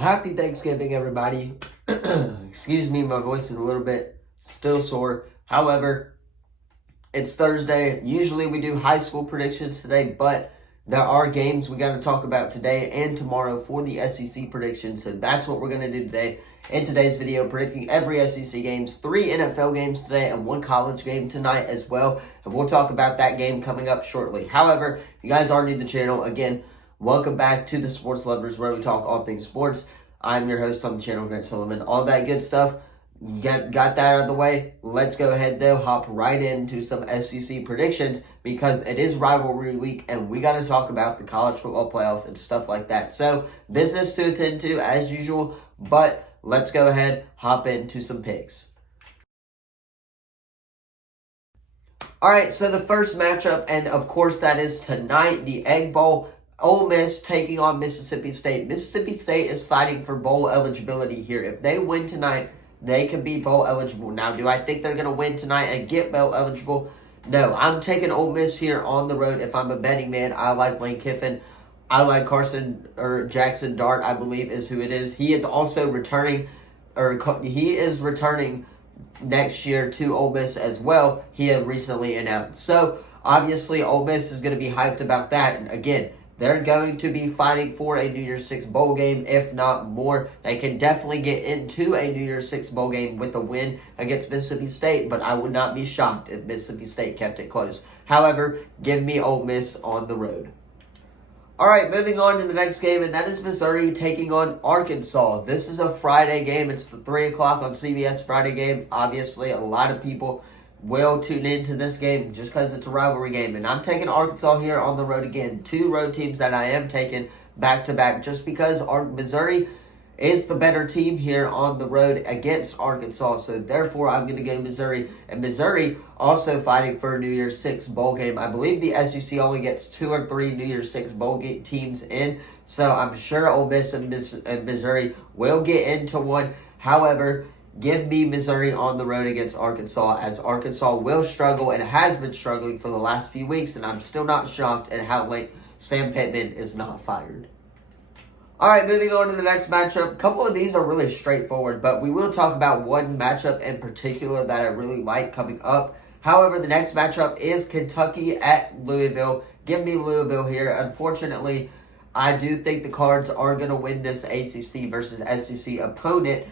Happy Thanksgiving, everybody. Excuse me, my voice is a little bit still sore. However, it's Thursday. Usually we do high school predictions today, but there are games we got to talk about today and tomorrow for the SEC predictions. So that's what we're going to do today in today's video, predicting every SEC games, 3 NFL games today, and 1 college game tonight as well. And we'll talk about that game coming up shortly. However, if you guys are new to the channel, again, welcome back to the Sports Lovers, where we talk all things sports. I'm your host on the channel, Grant Sullivan. All that good stuff. Got that out of the way. Let's go ahead, though, hop right into some SEC predictions because it is rivalry week and we got to talk about the college football playoff and stuff like that. So, business to attend to as usual, but let's go ahead, hop into some picks. All right, so the first matchup, and of course that is tonight, the Egg Bowl. Ole Miss taking on Mississippi State. Mississippi State is fighting for bowl eligibility here. If they win tonight, they can be bowl eligible. Now, do I think they're going to win tonight and get bowl eligible? No, I'm taking Ole Miss here on the road. If I'm a betting man, I like Lane Kiffin. I like Jackson Dart, I believe is who it is. He is also returning, next year to Ole Miss as well. He had recently announced. So, obviously, Ole Miss is going to be hyped about that. And again, they're going to be fighting for a New Year's Six bowl game, if not more. They can definitely get into a New Year's Six bowl game with a win against Mississippi State, but I would not be shocked if Mississippi State kept it close. However, give me Ole Miss on the road. All right, moving on to the next game, and that is Missouri taking on Arkansas. This is a Friday game. It's the 3 o'clock on CBS Friday game. Obviously, a lot of people will tune into this game just because it's a rivalry game. And I'm taking Arkansas here on the road again. 2 road teams that I am taking back-to-back just because Missouri is the better team here on the road against Arkansas. So, therefore, I'm going to go Missouri. And Missouri also fighting for a New Year's Six bowl game. I believe the SEC only gets 2 or 3 New Year's Six bowl teams in. So, I'm sure Ole Miss and Missouri will get into one. However, give me Missouri on the road against Arkansas, as Arkansas will struggle and has been struggling for the last few weeks, and I'm still not shocked at how late Sam Pittman is not fired. All right, moving on to the next matchup. A couple of these are really straightforward, but we will talk about one matchup in particular that I really like coming up. However, the next matchup is Kentucky at Louisville. Give me Louisville here. Unfortunately, I do think the Cards are going to win this ACC versus SEC opponent.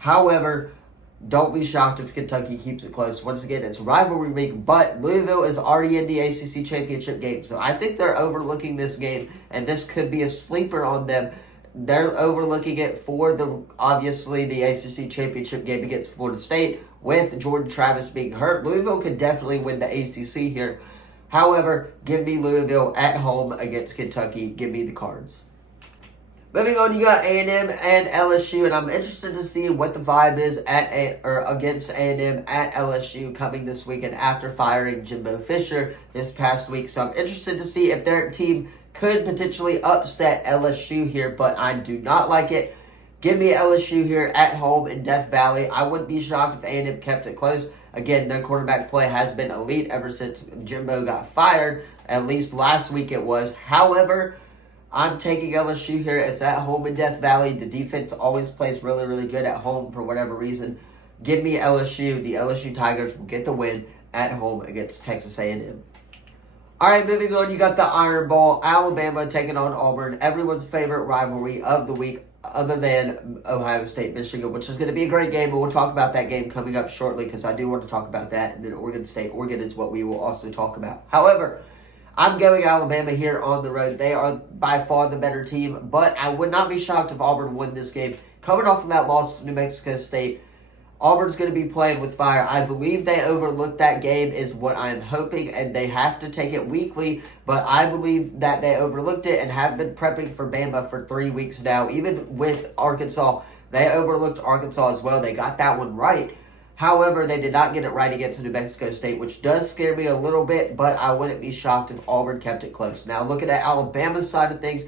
However, don't be shocked if Kentucky keeps it close. Once again, it's rivalry week, but Louisville is already in the ACC championship game. So I think they're overlooking this game, and this could be a sleeper on them. They're overlooking it for the ACC championship game against Florida State with Jordan Travis being hurt. Louisville could definitely win the ACC here. However, give me Louisville at home against Kentucky. Give me the Cards. Moving on, you got A&M and LSU, and I'm interested to see what the vibe is against A&M at LSU coming this weekend after firing Jimbo Fisher this past week. So I'm interested to see if their team could potentially upset LSU here, but I do not like it. Give me LSU here at home in Death Valley. I wouldn't be shocked if A&M kept it close. Again, their quarterback play has been elite ever since Jimbo got fired. At least last week it was. However, I'm taking LSU here. It's at home in Death Valley. The defense always plays really, really good at home for whatever reason. Give me LSU. The LSU Tigers will get the win at home against Texas A&M. All right, moving on, you got the Iron Bowl. Alabama taking on Auburn. Everyone's favorite rivalry of the week other than Ohio State, Michigan, which is going to be a great game. But we'll talk about that game coming up shortly because I do want to talk about that. And then Oregon State. Oregon is what we will also talk about. However, I'm going Alabama here on the road. They are by far the better team, but I would not be shocked if Auburn won this game. Coming off of that loss to New Mexico State, Auburn's going to be playing with fire. I believe they overlooked that game is what I'm hoping, and they have to take it weekly, but I believe that they overlooked it and have been prepping for Bama for 3 weeks now. Even with Arkansas, they overlooked Arkansas as well. They got that one right. However, they did not get it right against New Mexico State, which does scare me a little bit, but I wouldn't be shocked if Auburn kept it close. Now, looking at Alabama's side of things,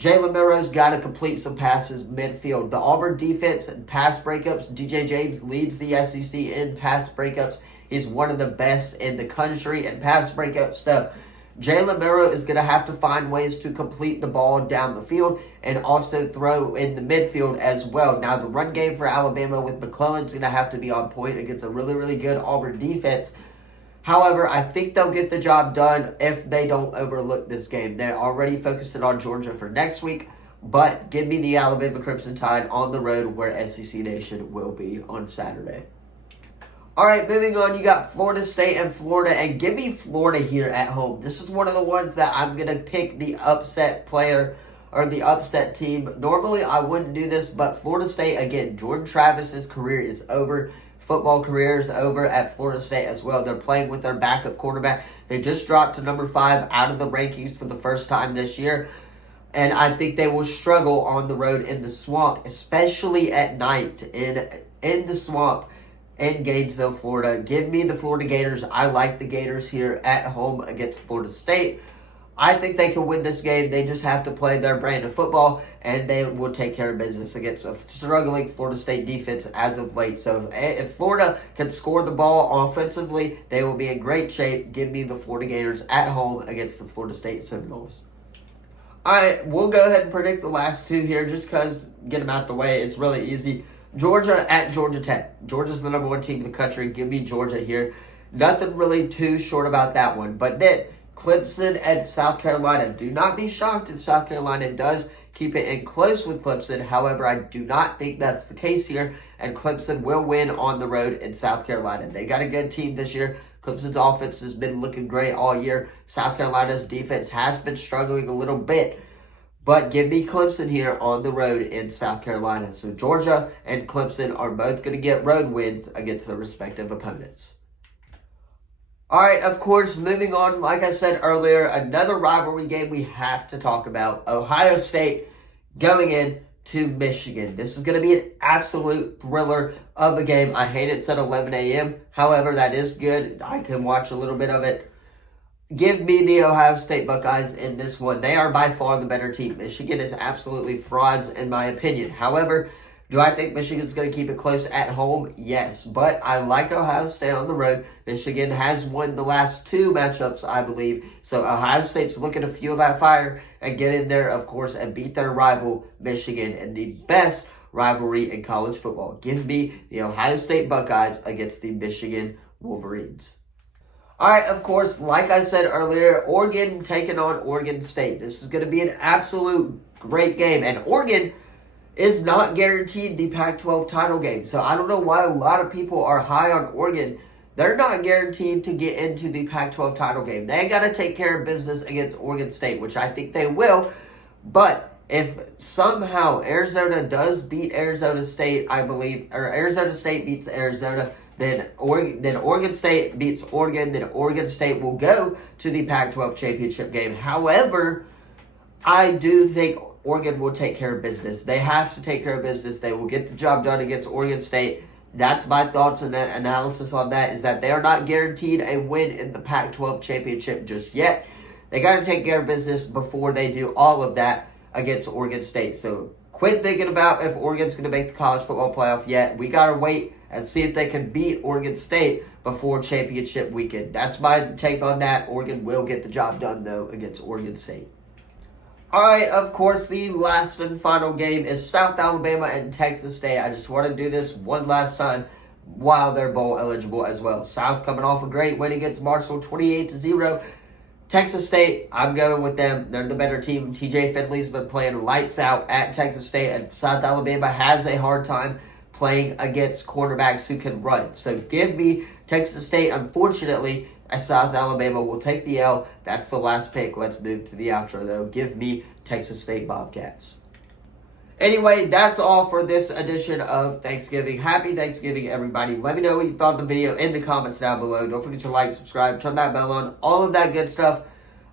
Jalen Milroe's got to complete some passes midfield. The Auburn defense and pass breakups, DJ James leads the SEC in pass breakups. He's one of the best in the country in pass breakups. So Jalen Milroe is going to have to find ways to complete the ball down the field and also throw in the midfield as well. Now, the run game for Alabama with McClellan's going to have to be on point against a really, really good Auburn defense. However, I think they'll get the job done if they don't overlook this game. They're already focusing on Georgia for next week, but give me the Alabama Crimson Tide on the road where SEC Nation will be on Saturday. All right, moving on, you got Florida State and Florida, and give me Florida here at home. This is one of the ones that I'm going to pick the upset player or the upset team. Normally, I wouldn't do this, but Florida State, again, Jordan Travis's career is over. Football career is over at Florida State as well. They're playing with their backup quarterback. They just dropped to number 5 out of the rankings for the first time this year. And I think they will struggle on the road in the swamp, especially at night in the swamp in Gainesville, Florida. Give me the Florida Gators. I like the Gators here at home against Florida State. I think they can win this game. They just have to play their brand of football, and they will take care of business against a struggling Florida State defense as of late. So if Florida can score the ball offensively, they will be in great shape. Give me the Florida Gators at home against the Florida State Seminoles. All right, we'll go ahead and predict the last two here just because, get them out the way. It's really easy. Georgia at Georgia Tech. Georgia's the number 1 team in the country. Give me Georgia here. Nothing really too short about that one. But then, Clemson at South Carolina. Do not be shocked if South Carolina does keep it in close with Clemson. However, I do not think that's the case here. And Clemson will win on the road in South Carolina. They got a good team this year. Clemson's offense has been looking great all year. South Carolina's defense has been struggling a little bit. But give me Clemson here on the road in South Carolina. So Georgia and Clemson are both going to get road wins against their respective opponents. All right, of course, moving on, like I said earlier, another rivalry game we have to talk about. Ohio State going in to Michigan. This is going to be an absolute thriller of a game. I hate it's at 11 a.m. However, that is good. I can watch a little bit of it. Give me the Ohio State Buckeyes in this one. They are by far the better team. Michigan is absolutely frauds in my opinion. However, do I think Michigan's going to keep it close at home? Yes. But I like Ohio State on the road. Michigan has won the last 2 matchups, I believe. So Ohio State's looking to fuel that fire and get in there, of course, and beat their rival, Michigan, in the best rivalry in college football. Give me the Ohio State Buckeyes against the Michigan Wolverines. All right, of course, like I said earlier, Oregon taking on Oregon State. This is going to be an absolute great game. And Oregon is not guaranteed the Pac-12 title game. So I don't know why a lot of people are high on Oregon. They're not guaranteed to get into the Pac-12 title game. They got to take care of business against Oregon State, which I think they will. But if somehow Arizona does beat Arizona State, I believe, or Arizona State beats Arizona, then Oregon State beats Oregon, then Oregon State will go to the Pac-12 championship game. However, I do think Oregon will take care of business. They have to take care of business. They will get the job done against Oregon State. That's my thoughts and analysis on that, is that they are not guaranteed a win in the Pac-12 championship just yet. They got to take care of business before they do all of that against Oregon State. So quit thinking about if Oregon's going to make the college football playoff yet. We got to wait and see if they can beat Oregon State before championship weekend. That's my take on that. Oregon will get the job done, though, against Oregon State. All right, of course, the last and final game is South Alabama and Texas State. I just want to do this one last time while they're bowl eligible as well. South coming off a great win against Marshall, 28-0. Texas State, I'm going with them. They're the better team. TJ Finley's been playing lights out at Texas State, and South Alabama has a hard time playing against quarterbacks who can run. So give me Texas State. Unfortunately, South Alabama will take the L. That's the last pick. Let's move to the outro, though. Give me Texas State Bobcats. Anyway, that's all for this edition of Thanksgiving. Happy Thanksgiving, everybody. Let me know what you thought of the video in the comments down below. Don't forget to like, subscribe, turn that bell on, all of that good stuff.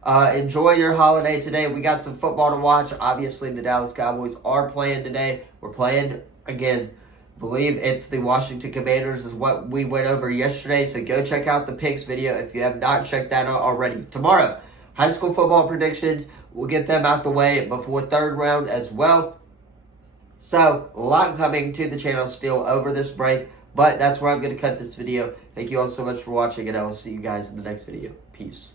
Enjoy your holiday today. We got some football to watch. Obviously, the Dallas Cowboys are playing today. We're playing, again, believe it's the Washington Commanders is what we went over yesterday. So go check out the picks video if you have not checked that out already. Tomorrow, high school football predictions. We'll get them out the way before third round as well. So, a lot coming to the channel still over this break, but that's where I'm going to cut this video. Thank you all so much for watching, and I will see you guys in the next video. Peace.